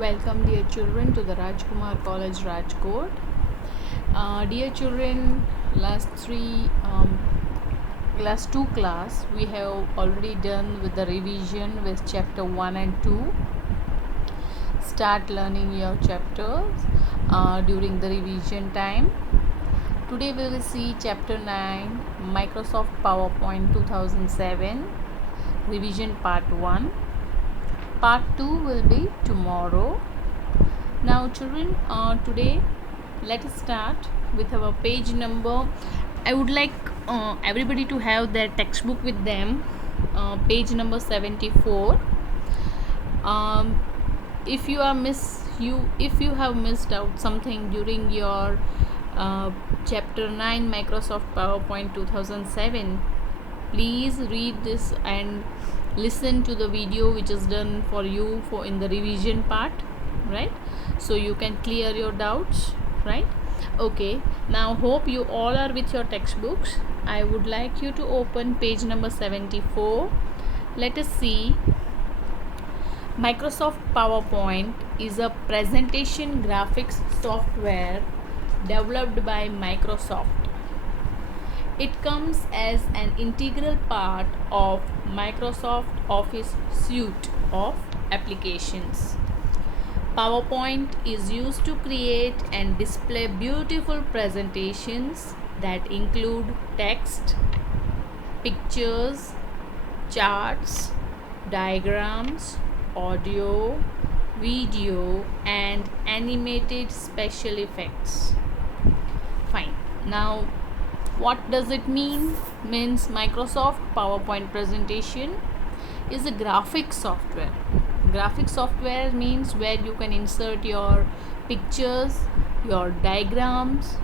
Welcome, dear children, to the Rajkumar College Rajkot. Dear children, last two class we have already done with the revision with chapter 1 and 2. Start learning your chapters during the revision time. Today we will see chapter 9 Microsoft PowerPoint 2007 revision part 1. Part 2 will be tomorrow. Now children, today let us start with our page number. I would like everybody to have their textbook with them, page number 74. If you have missed out something during your chapter 9 Microsoft PowerPoint 2007, please read this and listen to the video which is done for you for in the revision part, right? So you can clear your doubts, right? Okay, now hope you all are with your textbooks. I would like you to open page number 74. Let us see. Microsoft PowerPoint is a presentation graphics software developed by Microsoft. It comes as an integral part of Microsoft Office suite of applications. PowerPoint is used to create and display beautiful presentations that include text, pictures, charts, diagrams, audio, video, and animated special effects. Fine. Now, what does it mean? Means Microsoft PowerPoint presentation is a graphic software. Graphic software means where you can insert your pictures, your diagrams,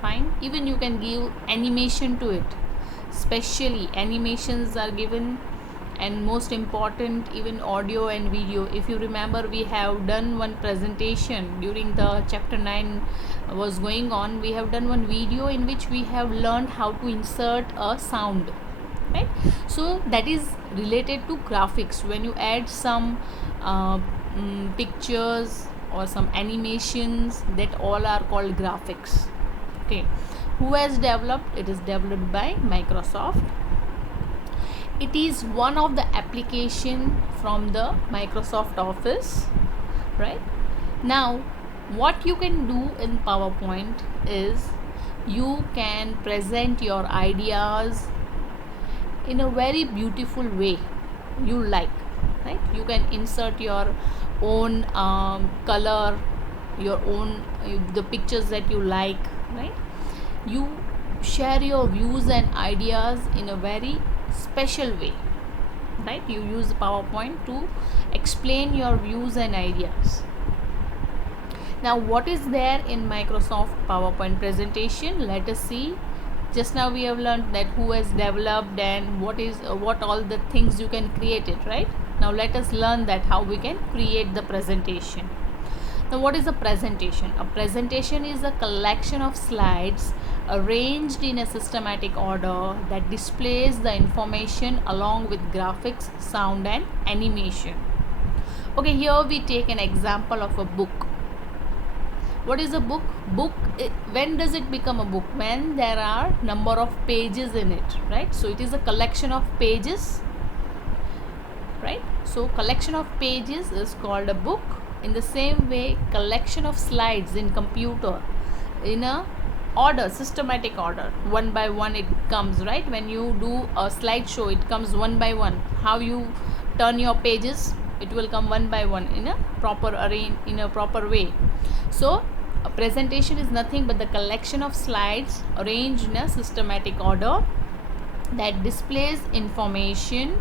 fine. Even you can give animation to it. Especially animations are given, and most important, even audio and video. If you remember, we have done one presentation during the chapter 9 was going on. We have done one video in which we have learned how to insert a sound, right? So that is related to graphics. When you add some pictures or some animations, that all are called graphics. Okay, who has developed? It is developed by Microsoft. It is one of the application from the Microsoft Office, right? Now what you can do in PowerPoint is you can present your ideas in a very beautiful way you like, right? You can insert your own color, your own the pictures that you like, right? You share your views and ideas in a very special way, right? You use PowerPoint to explain your views and ideas. Now what is there in Microsoft PowerPoint presentation? Let us see. Just now we have learned that who has developed and what all the things you can create it, right? Now let us learn that how we can create the presentation. Now what is a presentation? A presentation is a collection of slides arranged in a systematic order that displays the information along with graphics, sound and animation. Okay, here we take an example of a book. What is a book? When does it become a book? When there are number of pages in it, right? So it is a collection of pages, right? So collection of pages is called a book. In the same way, collection of slides in computer in a order, systematic order, one by one it comes, right? When you do a slideshow, it comes one by one. How you turn your pages, it will come one by one in a proper way. So a presentation is nothing but the collection of slides arranged in a systematic order that displays information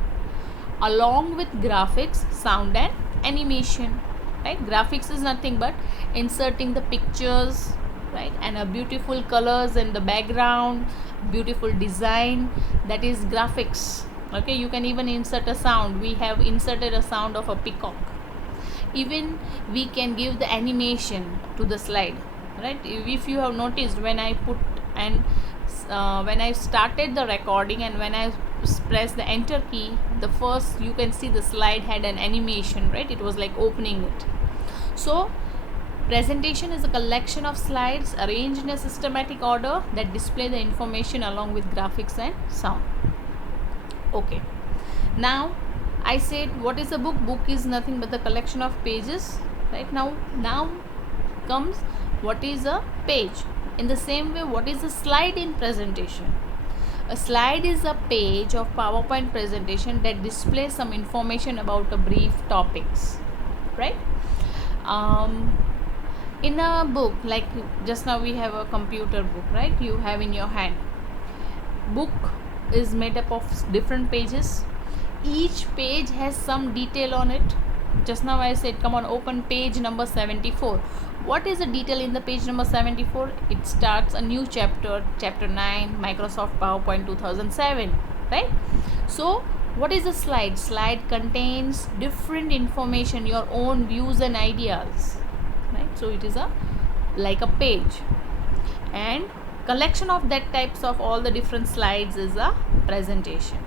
along with graphics, sound and animation, right? Graphics is nothing but inserting the pictures, right, and a beautiful colors in the background, beautiful design, that is graphics. Okay, you can even insert a sound. We have inserted a sound of a peacock. Even we can give the animation to the slide, right? If you have noticed, when I put and when I started the recording and when I press the enter key, the first you can see the slide had an animation, right? It was like opening it. So presentation is a collection of slides arranged in a systematic order that display the information along with graphics and sound. Okay, now I said what is a book? Book is nothing but the collection of pages, right? Now comes what is a page. In the same way, what is a slide in presentation? A slide is a page of PowerPoint presentation that displays some information about a brief topics, right? In a book, like just now we have a computer book, right? You have in your hand. Book is made up of different pages. Each page has some detail on it. Just now I said, come on, open page number 74. What is the detail in the page number 74? It starts a new chapter, chapter 9, Microsoft PowerPoint 2007, right? So what is a slide? Slide contains different information, your own views and ideas, right? So it is like a page, and collection of that types of all the different slides is a presentation.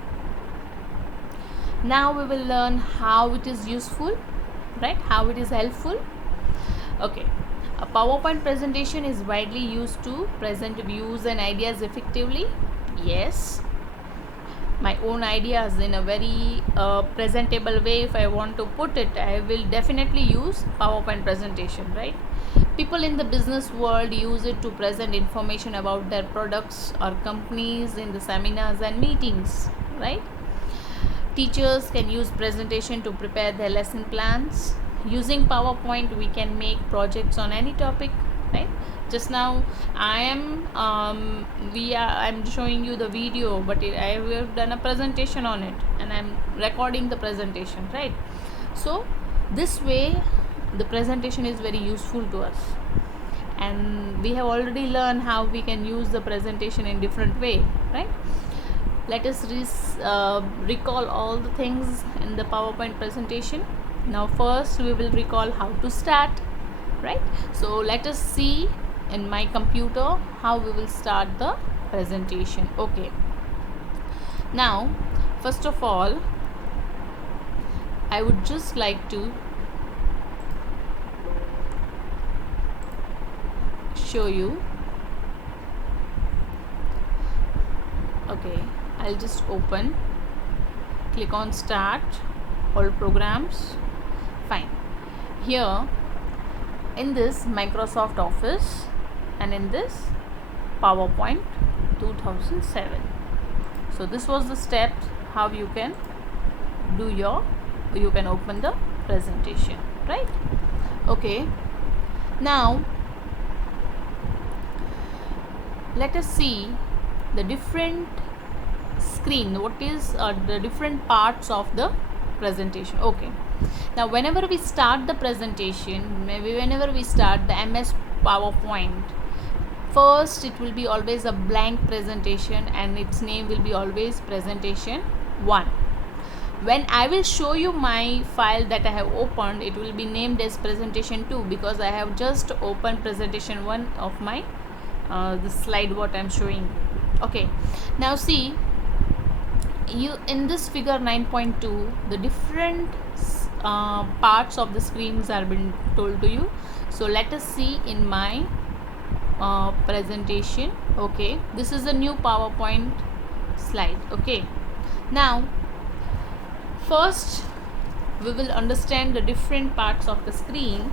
Now we will learn how it is useful, right? How it is helpful. Okay, a PowerPoint presentation is widely used to present views and ideas effectively. Yes, my own ideas in a very presentable way. If I want to put it, I will definitely use PowerPoint presentation, right? People in the business world use it to present information about their products or companies in the seminars and meetings, right? Teachers can use presentation to prepare their lesson plans. Using PowerPoint, we can make projects on any topic, right? Just now I'm showing you the video, but I have done a presentation on it, and I'm recording the presentation, right? So this way the presentation is very useful to us, and we have already learned how we can use the presentation in different way, right? Let us recall all the things in the PowerPoint presentation. Now first we will recall how to start, right? So let us see in my computer how we will start the presentation. Okay, now first of all I would just like to show you. Okay, I'll just open, click on start, all programs, fine. Here in this Microsoft Office and in this PowerPoint 2007. So this was the steps how you can open the presentation, right? Okay, now let us see the different screen, what is the different parts of the presentation. Okay, now whenever we start the presentation, whenever we start the MS PowerPoint, first it will be always a blank presentation and its name will be always presentation 1. When I will show you my file that I have opened, it will be named as presentation 2 because I have just opened presentation 1 of my the slide what I am showing. Okay, now see, you in this figure 9.2 the different parts of the screens are been told to you. So let us see in my presentation. Okay, this is a new PowerPoint slide. Okay, now first we will understand the different parts of the screen.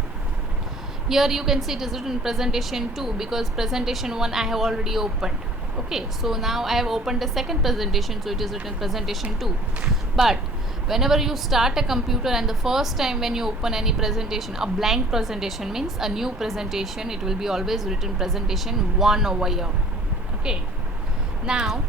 Here you can see it is written presentation 2 because presentation 1 I have already opened. Okay, so now I have opened the second presentation, so it is written presentation 2. But whenever you start a computer and the first time when you open any presentation, a blank presentation means a new presentation, it will be always written presentation 1 over here. Okay, now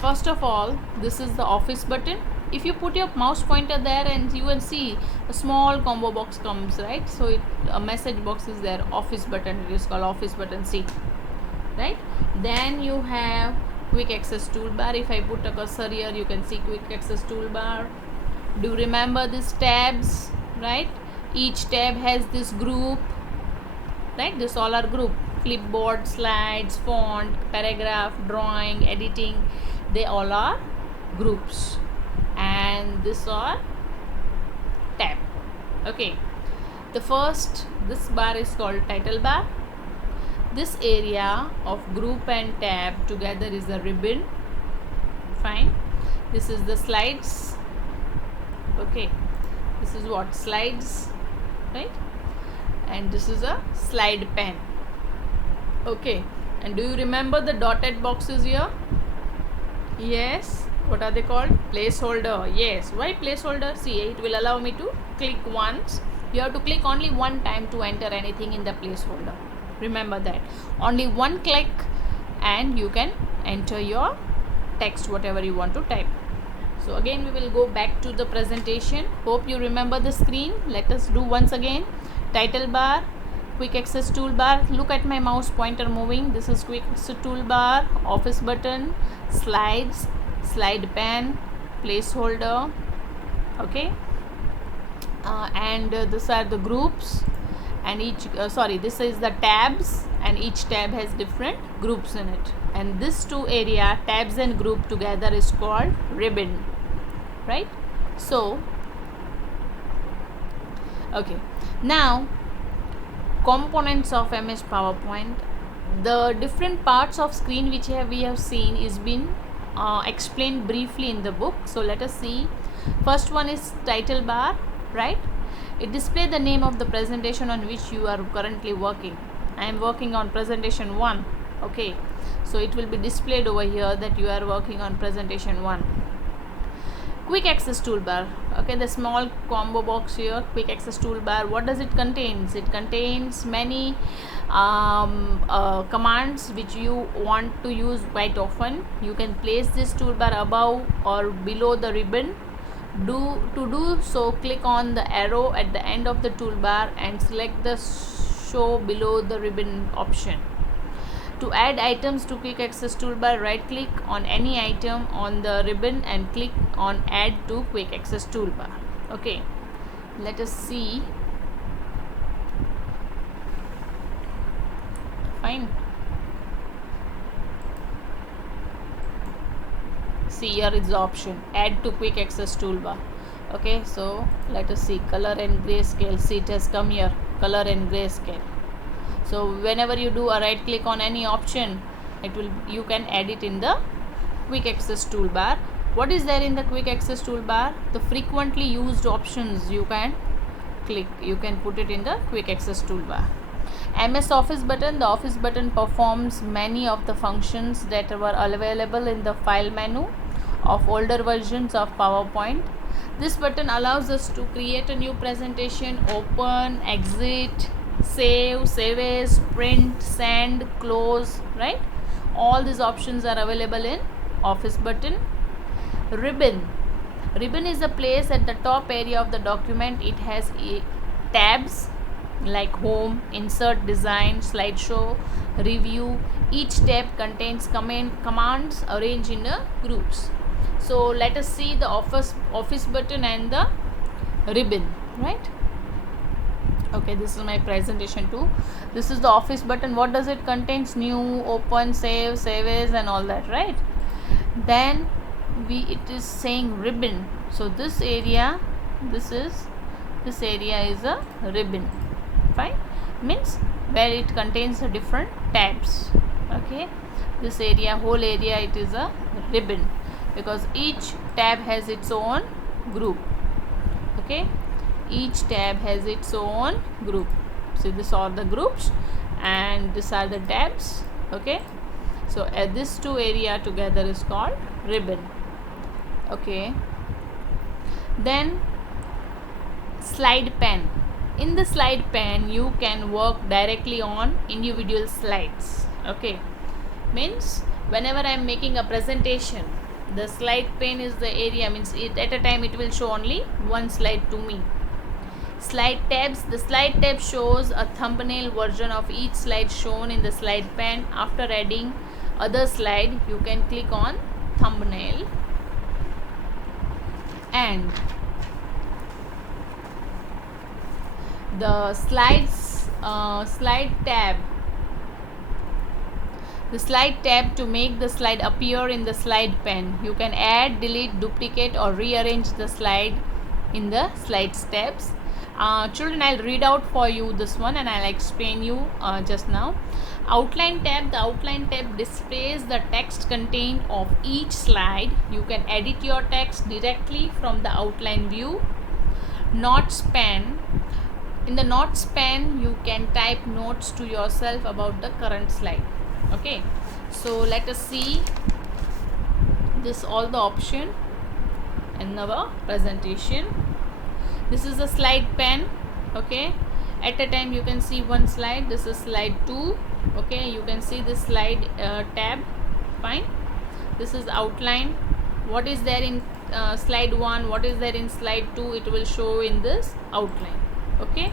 first of all, this is the office button. If you put your mouse pointer there and you will see a small combo box comes, right? So a message box is there, office button, it is called office button C, right? Then you have quick access toolbar. If I put a cursor here, you can see quick access toolbar. Do you remember these tabs, right? Each tab has this group, right? This all are group: clipboard, slides, font, paragraph, drawing, editing. They all are groups, and this are tab. Okay, This bar is called title bar. This area of group and tab together is a ribbon. Fine. This is the slides. Okay, this is what slides, right? And this is a slide pen. Okay, and do you remember the dotted boxes here? Yes. What are they called? Placeholder. Yes. Why placeholder? See, it will allow me to click once. You have to click only one time to enter anything in the placeholder. Remember that. Only one click and you can enter your text, whatever you want to type. So again we will go back to the presentation. Hope you remember the screen. Let us do once again. Title bar, quick access toolbar. Look at my mouse pointer moving. This is quick access toolbar, office button, slides, slide pen, placeholder. Okay, and these are the groups, and this is the tabs, and each tab has different groups in it. And this two area, tabs and group together, is called ribbon, right? So okay, now components of MS PowerPoint. The different parts of screen which we have seen is been explained briefly in the book. So let us see. First one is title bar, right? It displays the name of the presentation on which you are currently working. I am working on presentation 1. Okay, so it will be displayed over here that you are working on presentation 1. Quick access toolbar. Okay, the small combo box here, quick access toolbar. What does it contains? It contains many commands which you want to use quite often. You can place this toolbar above or below the ribbon. To do so, click on the arrow at the end of the toolbar and select the show below the ribbon option. To add items to quick access toolbar, right click on any item on the ribbon and click on add to quick access toolbar. Okay, let us see. Fine. See, here is the option add to quick access toolbar. Okay, so let us see color and grayscale. See, it has come here, color and grayscale. So whenever you do a right click on any option, you can add it in the quick access toolbar. What is there in the quick access toolbar? The frequently used options you can put it in the quick access toolbar. MS Office button. The Office button performs many of the functions that were available in the file menu of older versions of PowerPoint. This button allows us to create a new presentation, open, exit, save as, print, send, close, right? All these options are available in Office button. Ribbon. Ribbon is a place at the top area of the document. It has tabs like home, insert, design, slideshow, review. Each tab contains commands arranged in groups. So let us see the office button and the ribbon, right? Okay, this is my presentation too. This is the office button. What does it contains? New, open, save as, and all that, right? Then it is saying ribbon. So this area is a ribbon. Fine, means where it contains the different tabs. Okay, this area, whole area, it is a ribbon because each tab has its own group. Okay, each tab has its own group. So these are the groups and these are the tabs. Okay, so this two area together is called ribbon. Okay, then slide pen. In the slide pen you can work directly on individual slides. Okay, means whenever I am making a presentation, the slide pane is the area, means at a time it will show only one slide to me. Slide tabs. The slide tab shows a thumbnail version of each slide shown in the slide pane. After adding other slide, you can click on thumbnail and the slide tab. The slide tab to make the slide appear in the slide pane. You can add, delete, duplicate or rearrange the slide in the slides tabs. Children, I'll read out for you this one and I'll explain you just now. Outline tab. The outline tab displays the text contained of each slide. You can edit your text directly from the outline view. Notes pen. In the notes pen, you can type notes to yourself about the current slide. Okay, so let us see this all the option in our presentation. This is a slide pen. Okay, at a time you can see one slide. This is slide 2. Okay, you can see this slide tab. Fine. This is outline. What is there in slide 1, what is there in slide 2, it will show in this outline. Okay,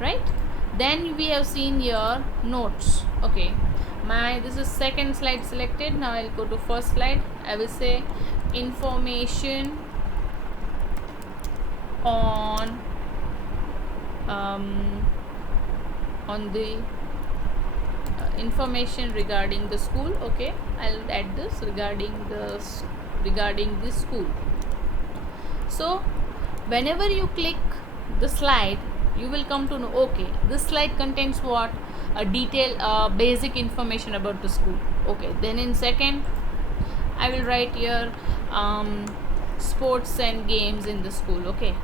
right? Then we have seen here notes. Okay, this is second slide selected. Now I'll go to first slide. I will say information on the information regarding the school. Okay, I'll add this regarding this school. So whenever you click the slide, you will come to know, okay, this slide contains what? A detailed basic information about the school. Okay, then in second I will write here sports and games in the school. Okay,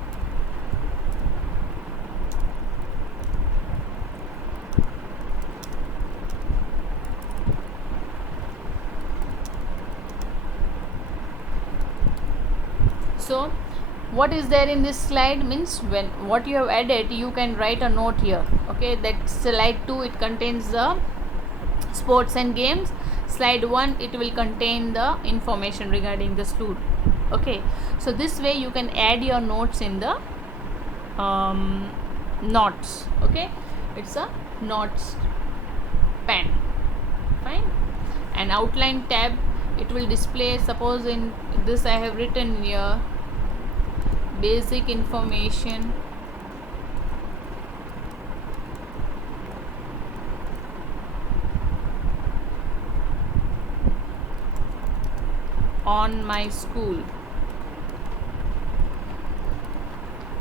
so what is there in this slide means when what you have added, you can write a note here. Okay, that slide 2, it contains the sports and games. Slide 1, it will contain the information regarding the school. Okay, so this way you can add your notes in the notes. Okay, it's a notes pen. Fine. And outline tab, it will display, suppose in this I have written here basic information on my school.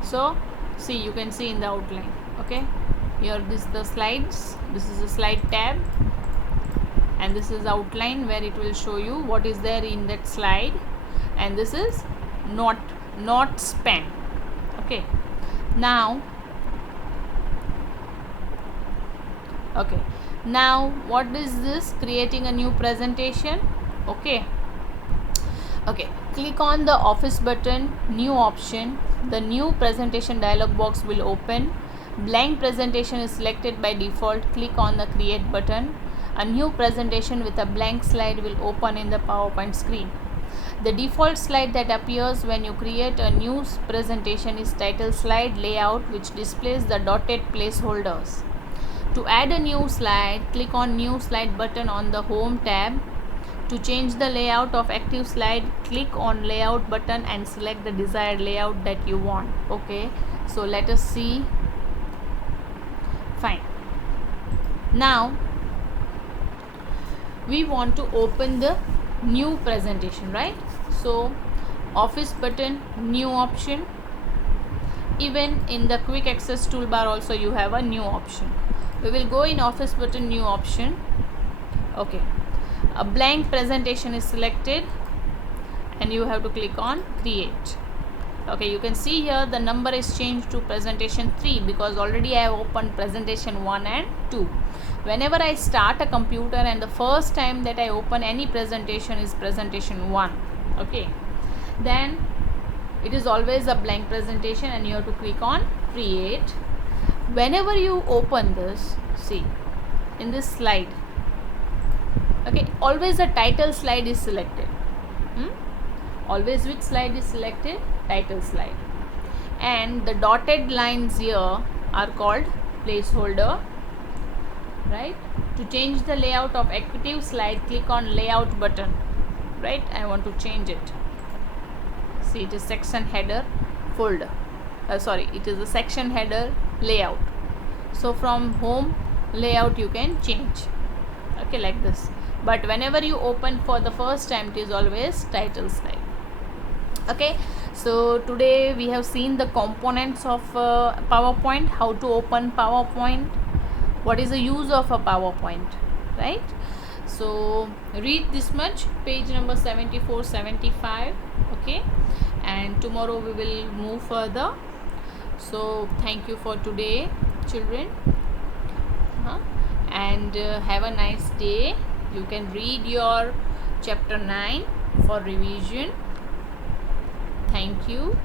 So see, you can see in the outline. Okay, here this is the slides, this is the slide tab, and this is outline where it will show you what is there in that slide, and this is notes pen. Okay, now what is this? Creating a new presentation. Okay, click on the office button, new option. The new presentation dialog box will open. Blank presentation is selected by default. Click on the create button. A new presentation with a blank slide will open in the PowerPoint screen. The default slide that appears when you create a new presentation is title slide layout, which displays the dotted placeholders. To add a new slide, click on new slide button on the home tab. To change the layout of active slide, click on layout button and select the desired layout that you want. Okay, so let us see. Fine. Now we want to open the new presentation, right? So office button, new option. Even in the quick access toolbar also you have a new option. We will go in office button, new option. Okay, a blank presentation is selected and you have to click on create. Okay, you can see here the number is changed to presentation 3 because already I have opened presentation 1 and 2. Whenever I start a computer and the first time that I open any presentation is presentation 1. Okay, then it is always a blank presentation and you have to click on create. Whenever you open this, see in this slide, okay, always the title slide is selected. Always which slide is selected? Title slide. And the dotted lines here are called placeholder, right? To change the layout of active slide, click on layout button, right? I want to change it. See, it is section header folder. It is a section header layout. So from home layout you can change. Okay, like this. But whenever you open for the first time, it is always title slide. Okay, So today we have seen the components of PowerPoint, how to open PowerPoint, what is the use of a PowerPoint, right? So read this much, page number 74, 75, okay, and tomorrow we will move further. So thank you for today, children. And have a nice day. You can read your chapter 9 for revision. Thank you.